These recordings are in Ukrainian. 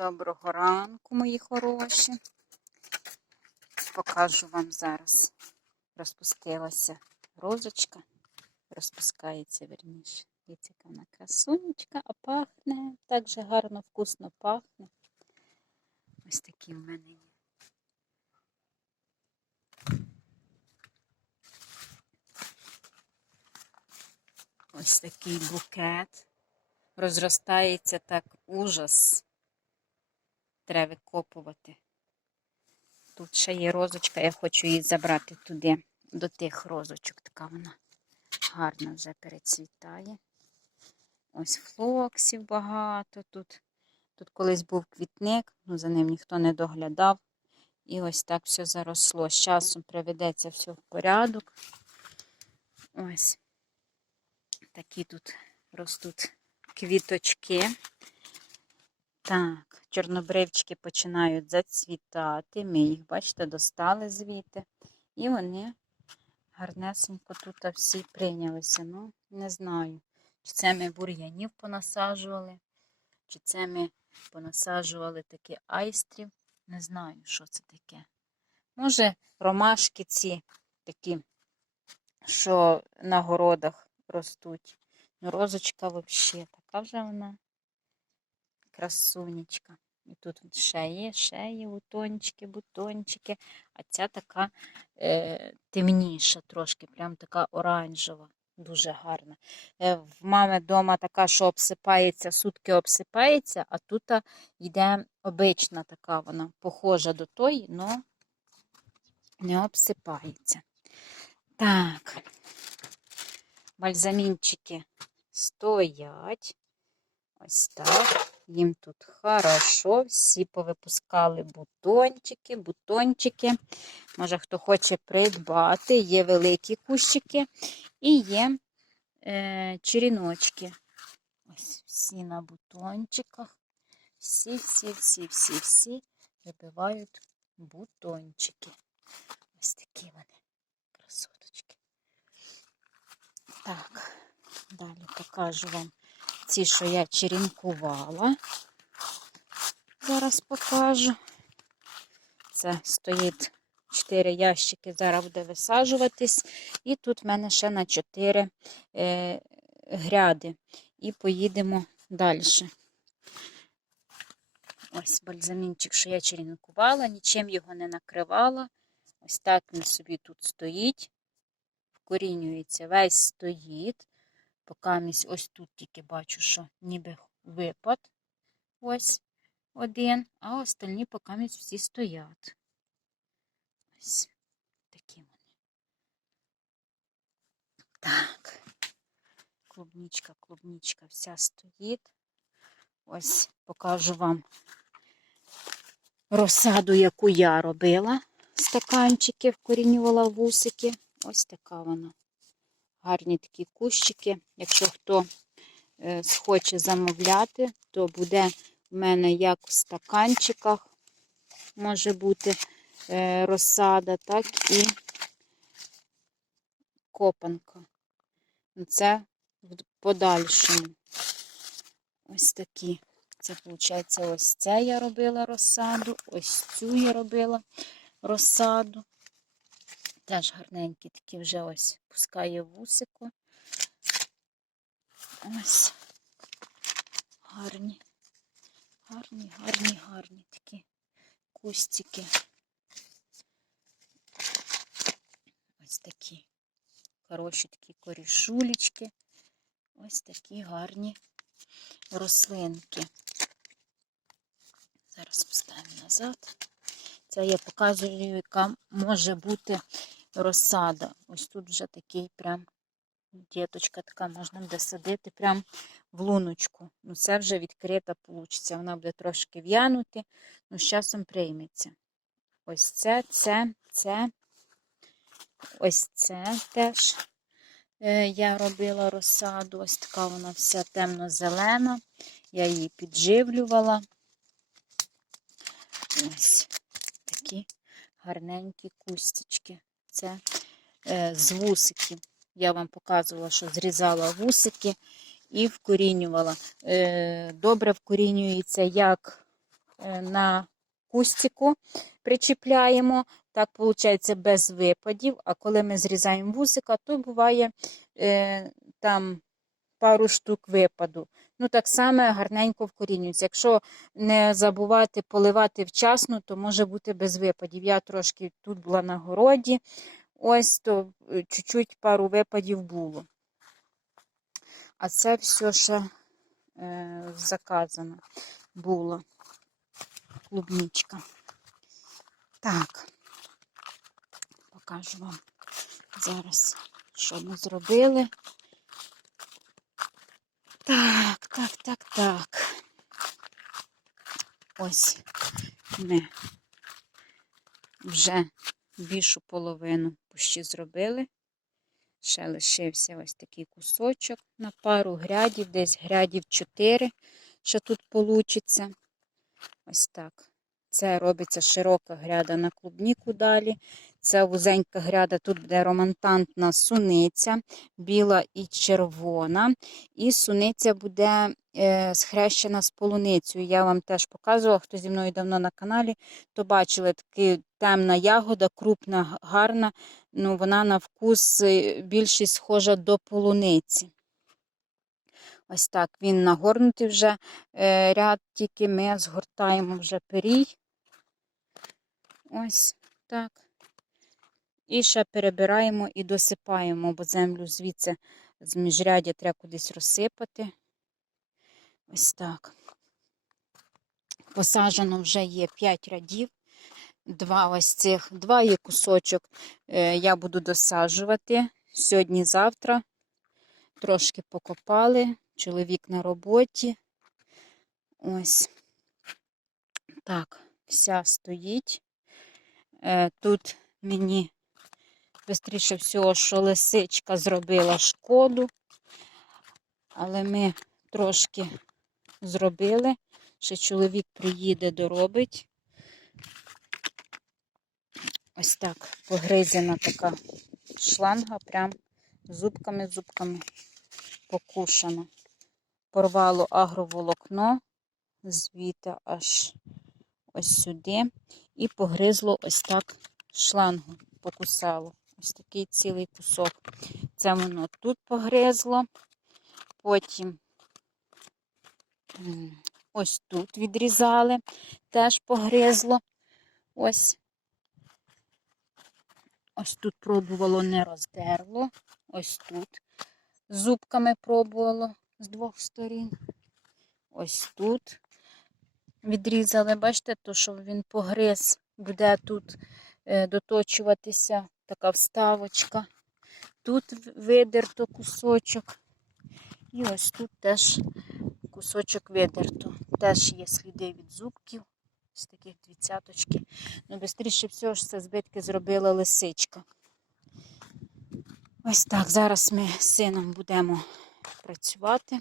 Доброго ранку, мої хороші. Покажу вам зараз. Розпустилася розочка. Розпускається верніше. Дивіться, яка вона красунечка, а пахне. Так же гарно, вкусно пахне. Ось такі в мене є. Ось такий букет. Розростається так ужас. Треба викопувати. Тут ще є розочка, я хочу її забрати туди, до тих розочок. Така вона гарно вже перецвітає. Ось флоксів багато тут. Тут колись був квітник, ну за ним ніхто не доглядав. І ось так все заросло. З часом приведеться все в порядок. Ось такі тут ростуть квіточки. Так, чорнобривчики починають зацвітати. Ми їх, бачите, достали звідти. І вони гарнесенько тут всі прийнялися. Ну, не знаю, чи це ми бур'янів понасаджували, чи це ми понасаджували такі айстрів. Не знаю, що це таке. Може, ромашки ці такі, що на городах ростуть. Ну, розочка взагалі така вже вона красунечка. І тут ще є бутончики, бутончики. А ця така е, темніша трошки, прям така оранжева, дуже гарна. Е, в мами вдома така, що обсипається, сутки обсипається, а тут йде обична така вона, похожа до тої, але не обсипається. Так, бальзамінчики стоять. Ось так. Їм тут хорошо. Всі повипускали бутончики, бутончики. Може, хто хоче придбати, є великі кущики і є е, черіночки. Ось всі на бутончиках. Всі, всі, всі, всі, всі вибивають бутончики. Ось такі вони красоточки. Так, далі покажу вам ці, що я черенкувала. Зараз покажу. Це стоїть 4 ящики, зараз буде висаджуватись. І тут в мене ще на 4 е, гряди. І поїдемо далі. Ось бальзамінчик, що я черенкувала, нічим його не накривала. Ось так він собі тут стоїть. Вкорінюється, весь стоїть. Покамість ось тут тільки бачу, що ніби випад. Ось один, а остальні покамість всі стоять. Ось такі вони. Так. Клубничка, клубничка вся стоїть. Ось покажу вам розсаду, яку я робила. Стаканчики, вкорінювала вусики. Ось така вона гарні такі кущики. Якщо хто е, схоче замовляти, то буде в мене як в стаканчиках може бути е, розсада, так і копанка. Це в подальшому. Ось такі. Це, виходить, ось це я робила розсаду, ось цю я робила розсаду. Теж гарненькі такі вже ось пускає вусику. Ось гарні, гарні, гарні, гарні такі кустики. Ось такі хороші такі корішулечки. Ось такі гарні рослинки. Зараз поставимо назад. Це я показую, яка може бути розсада. Ось тут вже такий прям діточка така, можна буде садити прям в луночку. Ну, це вже відкрита получиться. Вона буде трошки в'янути, ну з часом прийметься. Ось це, це, це, ось це теж е, я робила розсаду. Ось така вона вся темно-зелена. Я її підживлювала. Ось такі гарненькі кустички. Це е, з вусиків. Я вам показувала, що зрізала вусики і вкорінювала. Е, добре вкорінюється як е, на кустику причіпляємо. Так, виходить, без випадів. А коли ми зрізаємо вусика, то буває е, там пару штук випаду. Ну, так само гарненько вкорінюється. Якщо не забувати поливати вчасно, то може бути без випадів. Я трошки тут була на городі, ось то е, чуть-чуть пару випадів було. А це все ще е, заказано було. Клубничка. Так, покажу вам зараз, що ми зробили. Так, так, так, так. Ось ми вже більшу половину пущі зробили. Ще лишився ось такий кусочок на пару грядів, десь грядів 4, що тут вийде. Ось так. Це робиться широка гряда на клубніку далі. Це вузенька гряда, тут буде романтантна суниця, біла і червона. І суниця буде е, схрещена з полуницею. Я вам теж показувала, хто зі мною давно на каналі, то бачили така темна ягода, крупна, гарна. Ну, Вона на вкус е, більше схожа до полуниці. Ось так він нагорнутий вже е, ряд, тільки ми згортаємо вже перій. Ось так. І ще перебираємо і досипаємо, бо землю звідси з міжрядя треба кудись розсипати. Ось так. Посаджено вже є 5 рядів. Два ось цих, два є кусочок е, я буду досаджувати сьогодні-завтра. Трошки покопали, чоловік на роботі. Ось так, вся стоїть. Е, Тут мені швидше всього, що лисичка зробила шкоду, але ми трошки зробили. Ще чоловік приїде, доробить. Ось так погризена така шланга, прям зубками-зубками покушана. Порвало агроволокно звідти аж ось сюди. І погризло ось так шлангу, покусало. Ось такий цілий кусок. Це воно тут погризло. Потім ось тут відрізали, теж погризло. Ось ось тут пробувало, не роздерло. Ось тут зубками пробувало з двох сторін. Ось тут відрізали, бачите, то, що він погриз, буде тут е, доточуватися така вставочка. Тут видерто кусочок. І ось тут теж кусочок видерто. Теж є сліди від зубків. Ось таких дві цяточки. Ну, швидше всього ж це збитки зробила лисичка. Ось так. Зараз ми з сином будемо працювати.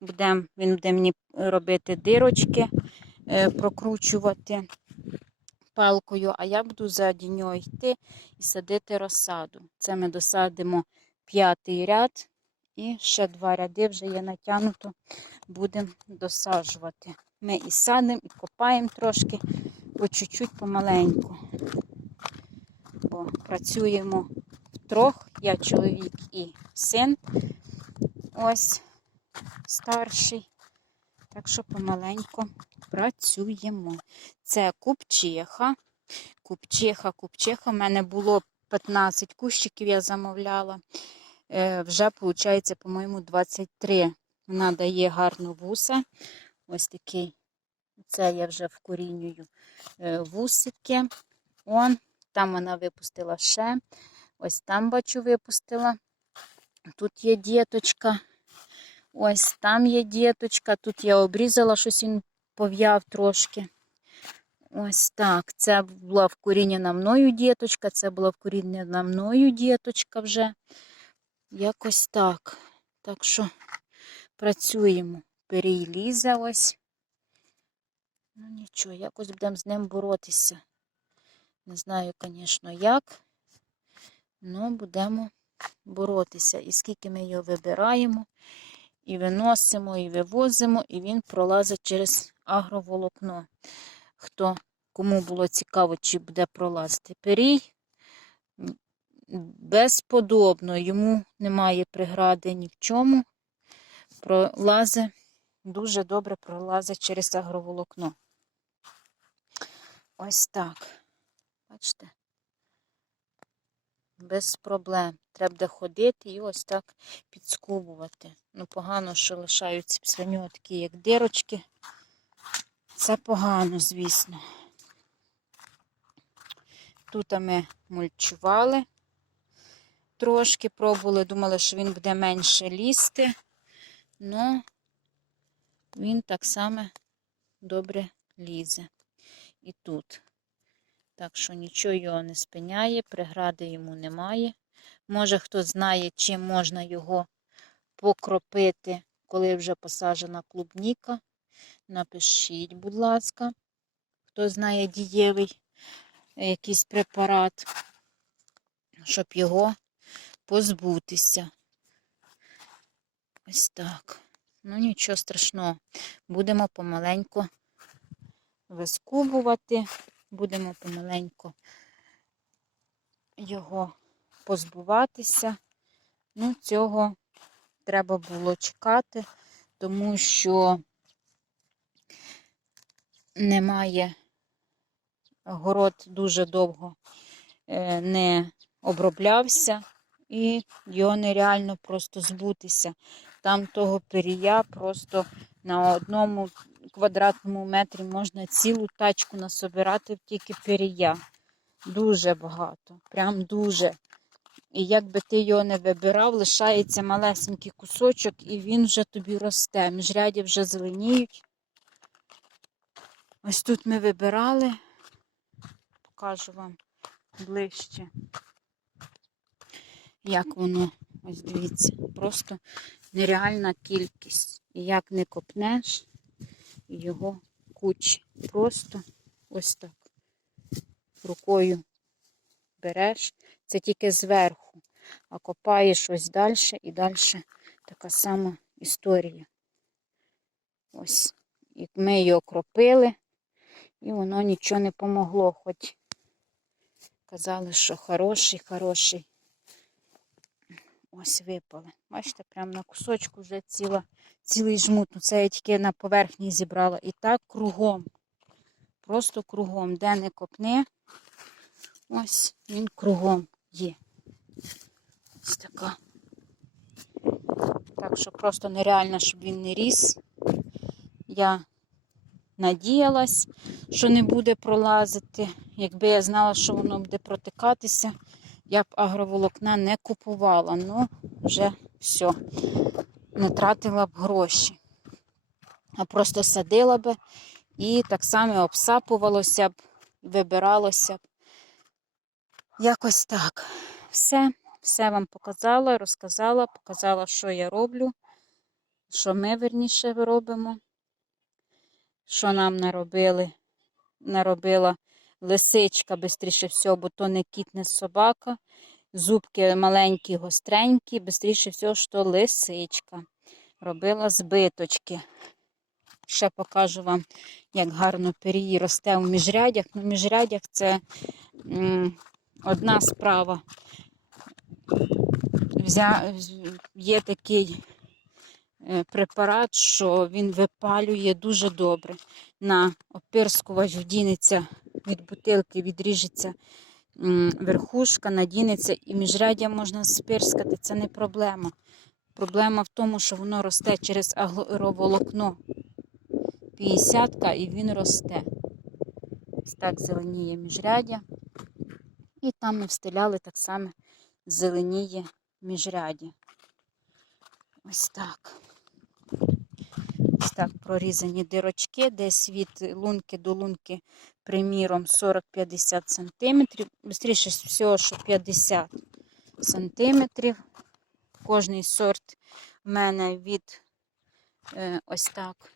Будем, він буде мені робити дирочки, е, прокручувати палкою, а я буду за нього йти і садити розсаду. Це ми досадимо п'ятий ряд, і ще два ряди вже є натягнуто, будемо досаджувати. Ми і садимо, і копаємо трошки, по чуть-чуть помаленьку. Бо працюємо втрьох, я чоловік і син. Ось старший. Так що помаленьку працюємо. Це купчиха. Купчиха, купчиха. У мене було 15 кущиків, я замовляла. Е, Вже, виходить, по-моєму, 23. Вона дає гарну вуса. Ось такий. Це я вже вкорінюю е, вусики. Он, там вона випустила ще. Ось там, бачу, випустила. Тут є діточка. Ось там є діточка. Тут я обрізала, щось він пов'яв трошки. Ось так. Це була вкорінена мною діточка, це була вкорінена мною діточка вже. Якось так. Так що працюємо. Перій ось. Ну нічого, якось будемо з ним боротися. Не знаю, звісно, як. Ну, будемо боротися. І скільки ми його вибираємо, і виносимо, і вивозимо, і він пролазить через агроволокно. Хто кому було цікаво, чи буде пролазити перій. Безподобно, йому немає прегради ні в чому. Пролазе, дуже добре пролазить через агроволокно. Ось так. Бачите? Без проблем. Треба буде ходити і ось так підскубувати. Ну, погано, що лишаються після такі, як дирочки. Це погано, звісно. Тут ми мульчували трошки, пробували, думали, що він буде менше лізти. Ну, він так само добре лізе. І тут. Так що нічого його не спиняє, прегради йому немає. Може, хто знає, чим можна його покропити, коли вже посаджена клубніка. Напишіть, будь ласка, хто знає дієвий е, якийсь препарат, щоб його позбутися. Ось так. Ну, нічого страшного. Будемо помаленьку вискубувати, будемо помаленьку його позбуватися. Ну, цього треба було чекати, тому що немає город дуже довго е, не оброблявся, і його нереально просто збутися. Там того перія просто на одному квадратному метрі можна цілу тачку насобирати тільки перія. Дуже багато, прям дуже. І як би ти його не вибирав, лишається малесенький кусочок, і він вже тобі росте. Міжряді вже зеленіють. Ось тут ми вибирали, покажу вам ближче, як воно, ось дивіться, просто нереальна кількість. І як не копнеш, його кучі. Просто ось так. Рукою береш, це тільки зверху, а копаєш ось далі і далі така сама історія. Ось. І ми його кропили, і воно нічого не помогло, хоч казали, що хороший, хороший. Ось випали. Бачите, прямо на кусочку вже ціла, цілий жмут. Ну, це я тільки на поверхні зібрала. І так кругом. Просто кругом. Де не копни, ось він кругом є. Ось така. Так що просто нереально, щоб він не ріс. Я надіялась, що не буде пролазити. Якби я знала, що воно буде протикатися, я б агроволокна не купувала. Ну, вже все. Не тратила б гроші. А просто садила би і так само обсапувалося б, вибиралося б. Якось так. Все, все вам показала, розказала, показала, що я роблю, що ми верніше робимо, що нам наробили, наробила лисичка, швидше всього, бо то не кіт, не собака. Зубки маленькі, гостренькі, швидше всього, що лисичка. Робила збиточки. Ще покажу вам, як гарно перії росте у міжрядях. Ну, міжрядях це м, одна справа. Взя... Є такий е, препарат, що він випалює дуже добре. На опирскувач вдінеться від бутилки, відріжеться верхушка, надінеться і міжрядя можна спирскати. Це не проблема. Проблема в тому, що воно росте через агроволокно. 50 і він росте. Ось так зеленіє міжрядя. І там ми встиляли так само зеленіє міжряді. Ось так. Ось так прорізані дирочки, десь від лунки до лунки, приміром, 40-50 см. Бистріше всього, що 50 см. Кожний сорт в мене від е, ось так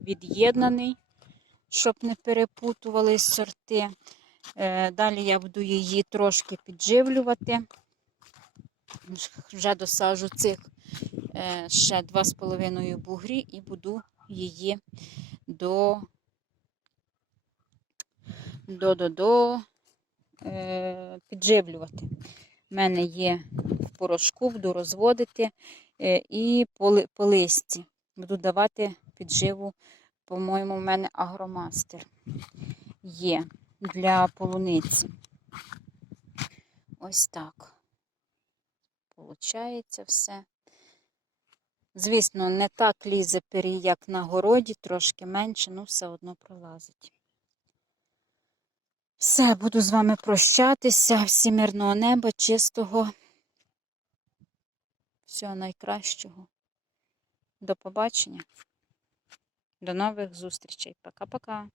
від'єднаний, щоб не перепутували сорти. Е, Далі я буду її трошки підживлювати. Вже досажу цих ще 2,5 бугрі і буду її до до, до, до е, підживлювати. У мене є в порошку, буду розводити е, і по, по листі. Буду давати підживу, по-моєму, в мене агромастер є для полуниці. Ось так. Получається все. Звісно, не так лізе пері, як на городі, трошки менше, ну все одно пролазить. Все, буду з вами прощатися. Всі мирного неба, чистого. Всього найкращого. До побачення. До нових зустрічей. Пока-пока.